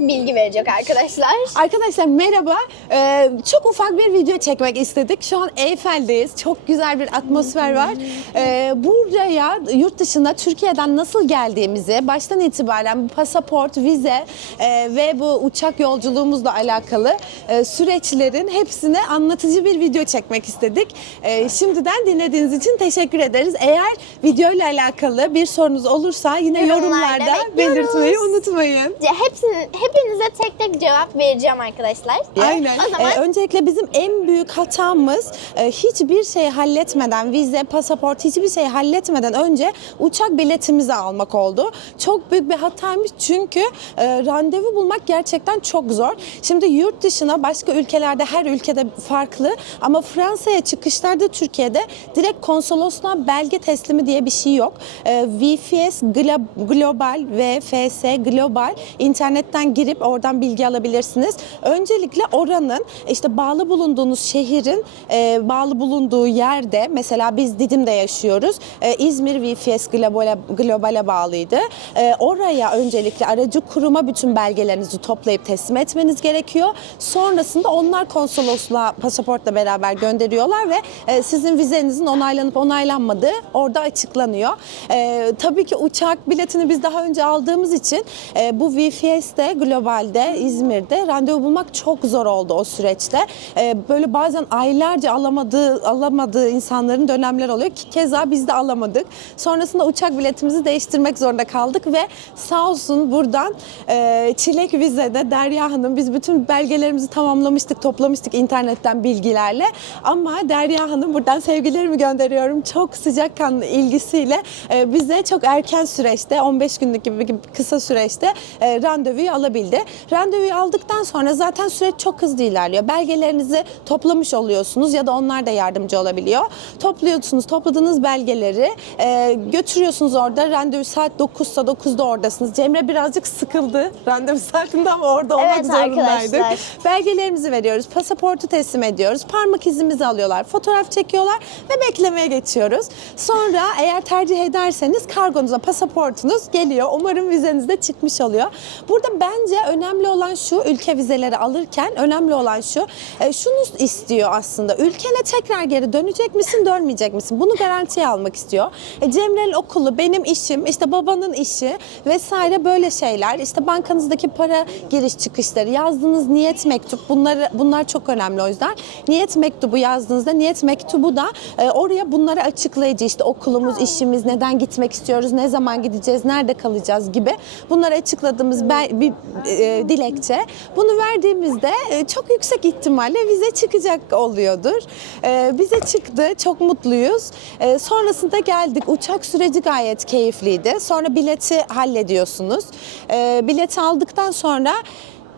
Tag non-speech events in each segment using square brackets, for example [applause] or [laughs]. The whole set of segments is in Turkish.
birazcık bilgi verecek arkadaşlar. Arkadaşlar merhaba. Ee, çok ufak bir video çekmek istedik. Şu an Eyfel'deyiz. Çok güzel bir atmosfer var. Ee, buraya yurt dışında Türkiye'den nasıl geldiğimizi baştan itibaren pasaport, vize e, ve bu uçak yolculuğumuzla alakalı e, süreçlerin hepsini anlatıcı bir video çekmek istedik. E, şimdiden dinlediğiniz için teşekkür ederiz. Eğer videoyla alakalı bir sorunuz olursa yine Yorumlarda yorumlarda bekliyoruz. belirtmeyi unutmayın. Ce- Hepsini, hepinize tek tek cevap vereceğim arkadaşlar. Aynen. O zaman Ee, öncelikle bizim en büyük hatamız e, hiçbir şey halletmeden, vize, pasaport hiçbir şey halletmeden önce uçak biletimizi almak oldu. Çok büyük bir hataymış çünkü e, randevu bulmak gerçekten çok zor. Şimdi yurt dışına başka ülkelerde her ülkede farklı ama Fransa'ya çıkışlarda Türkiye'de direkt konsolosluğa belge teslimi diye bir şey yok. E, VFS Glo- Global ve FS Global internetten girip oradan bilgi alabilirsiniz. Öncelikle oranın işte bağlı bulunduğunuz şehrin e, bağlı bulunduğu yerde mesela biz Didim'de yaşıyoruz. E, İzmir VFS Global'e, Global'e bağlıydı. E, oraya öncelikle aracı kuruma bütün belgelerinizi toplayıp teslim etmeniz gerekiyor. Sonrasında onlar konsolosluğa pasaportla beraber gönderiyorlar ve e, sizin vizenizin onaylanıp onaylanmadığı orada açıklanıyor. E, tabii ki uçak biletini biz daha önce aldığımız için e, bu VFS'te globalde İzmir'de randevu bulmak çok zor oldu o süreçte. E, böyle bazen aylarca alamadığı alamadığı insanların dönemler oluyor ki keza biz de alamadık. Sonrasında uçak biletimizi değiştirmek zorunda kaldık ve sağ olsun buradan e, Çilek Vize'de Derya Hanım biz bütün belgelerimizi tamamlamıştık, toplamıştık internetten bilgilerle. Ama Derya Hanım buradan sevgilerimi gönderiyorum. Çok sıcakkanlı ilgisiyle e, bize çok erken süreçte 15 günlük gibi, kısa süreçte e, randevuyu alabildi. Randevuyu aldıktan sonra zaten süreç çok hızlı ilerliyor. Belgelerinizi toplamış oluyorsunuz ya da onlar da yardımcı olabiliyor. Topluyorsunuz, topladığınız belgeleri e, götürüyorsunuz orada. Randevu saat 9'sa 9'da oradasınız. Cemre birazcık sıkıldı randevu saatinde ama orada olmak Evet zorundaydık. arkadaşlar. Belgelerimizi veriyoruz, pasaportu teslim ediyoruz, parmak izimizi alıyorlar, fotoğraf çekiyorlar ve beklemeye geçiyoruz. Sonra eğer tercih ederseniz kargonuza pasaportunuz geliyor. Umarım vizeniz de çıkmış oluyor. Burada bence önemli olan şu, ülke vizeleri alırken önemli olan şu, e, şunu istiyor aslında. Ülkene tekrar geri dönecek misin, dönmeyecek misin? Bunu garantiye almak istiyor. E, Cemre'nin okulu, benim işim, işte babanın işi vesaire böyle şeyler. İşte bankanızdaki para giriş çıkışları, yazdığınız niyet mektup bunları bunlar çok önemli o yüzden. Niyet mektubu yazdığınızda niyet mektubu da e, oraya bunları açıklayıcı işte okulumuz, işimiz, neden gitmek istiyoruz, ne zaman gideceğiz, nerede kalacağız gibi bunları açıkladığımız be- bir e, dilekçe. Bunu verdiğimizde e, çok yüksek ihtimalle vize çıkacak oluyordur. E, vize çıktı, çok mutluyuz. E, sonrasında geldik. Uçak süreci gayet keyifliydi. Sonra bileti hallediyorsunuz. E, bileti aldıktan sonra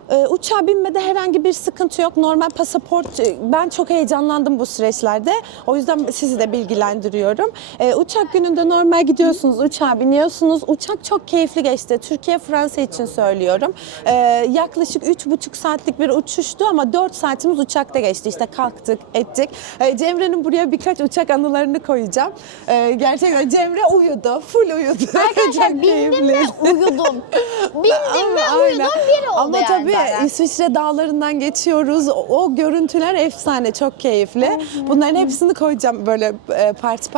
ee, uçağa binmede herhangi bir sıkıntı yok. Normal pasaport, e, ben çok heyecanlandım bu süreçlerde. O yüzden sizi de bilgilendiriyorum. Ee, uçak gününde normal gidiyorsunuz, uçağa biniyorsunuz. Uçak çok keyifli geçti. Türkiye, Fransa için söylüyorum. Ee, yaklaşık 3,5 saatlik bir uçuştu ama 4 saatimiz uçakta geçti. İşte kalktık, ettik. Ee, Cemre'nin buraya birkaç uçak anılarını koyacağım. Ee, gerçekten Cemre uyudu, full uyudu. [laughs] Arkadaşlar bindim ve uyudum. [laughs] Bindim ve Ama uyudum biri oldu Ama yani tabii zaten. İsviçre dağlarından geçiyoruz. O, o görüntüler efsane, çok keyifli. Bunların hepsini koyacağım böyle e, parti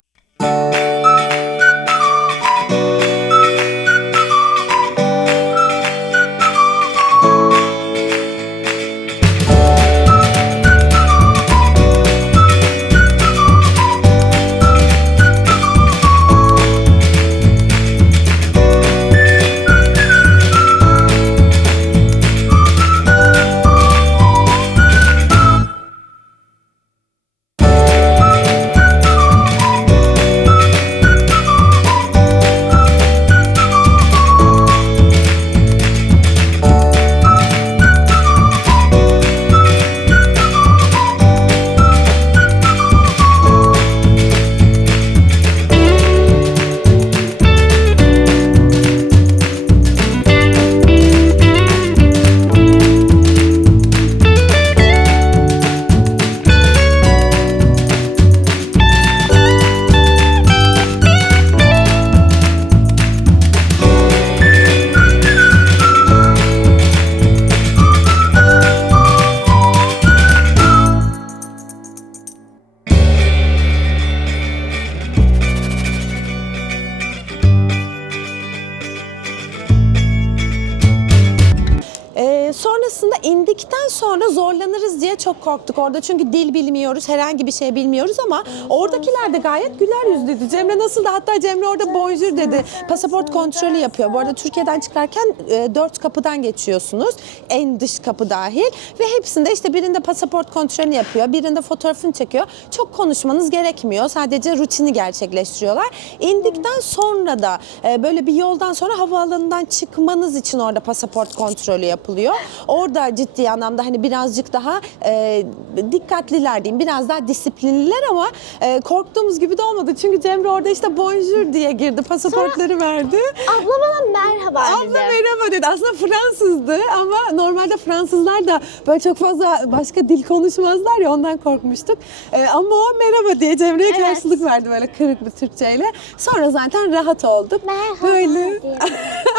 Sonrasında indikten sonra zorlanırız diye çok korktuk orada. Çünkü dil bilmiyoruz, herhangi bir şey bilmiyoruz ama oradakiler de gayet güler yüzlüydü. Cemre nasıl da hatta Cemre orada bonjour dedi. Pasaport kontrolü yapıyor. Bu arada Türkiye'den çıkarken e, dört kapıdan geçiyorsunuz. En dış kapı dahil. Ve hepsinde işte birinde pasaport kontrolünü yapıyor, birinde fotoğrafını çekiyor. Çok konuşmanız gerekmiyor. Sadece rutini gerçekleştiriyorlar. İndikten sonra da e, böyle bir yoldan sonra havaalanından çıkmanız için orada pasaport kontrolü yapılıyor. Orada ciddi anlamda hani birazcık daha e, dikkatliler diyeyim. Biraz daha disiplinliler ama e, korktuğumuz gibi de olmadı. Çünkü Cemre orada işte bonjour diye girdi. Pasaportları verdi. Abla bana merhaba Abla dedi. merhaba dedi. Aslında Fransızdı ama normalde Fransızlar da böyle çok fazla başka dil konuşmazlar ya ondan korkmuştuk. Ee, ama o merhaba diye Cemre'ye Evet. karşılık verdi böyle kırık bir Türkçeyle. Sonra zaten rahat olduk. Merhaba Böyle. [laughs]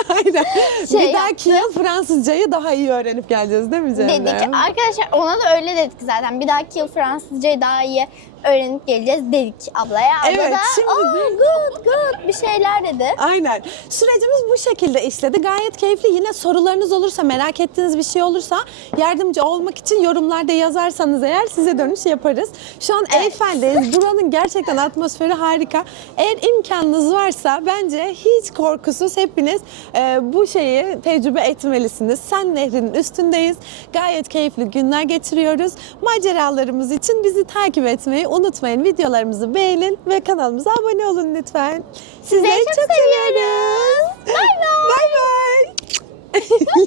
Aynen. Şey bir dahaki yıl Fransızcayı daha iyi öğrenip geleceğiz değil mi Cemre? Dedik arkadaşlar ona da öyle dedik zaten. Bir dahaki yıl Fransızcayı daha iyi öğrenip geleceğiz dedik ablaya. Abla Evet, da şimdi "Oh, good good bir şeyler dedi. Aynen. Sürecimiz bu şekilde işledi. Gayet keyifli. Yine sorularınız olursa, merak ettiğiniz bir şey olursa yardımcı olmak için yorumlarda yazarsanız eğer size dönüş yaparız. Şu an Evet. Eyfel'deyiz. Buranın gerçekten atmosferi harika. Eğer imkanınız varsa bence hiç korkusuz hepiniz e, bu şeyi tecrübe etmelisiniz. Sen Nehri'nin üstündeyiz. Gayet keyifli günler geçiriyoruz. Maceralarımız için bizi takip etmeyi unutmayın. Videolarımızı beğenin ve kanalımıza abone olun lütfen. Sizleri çok, çok seviyoruz. Bay bay. Bay bay. [laughs]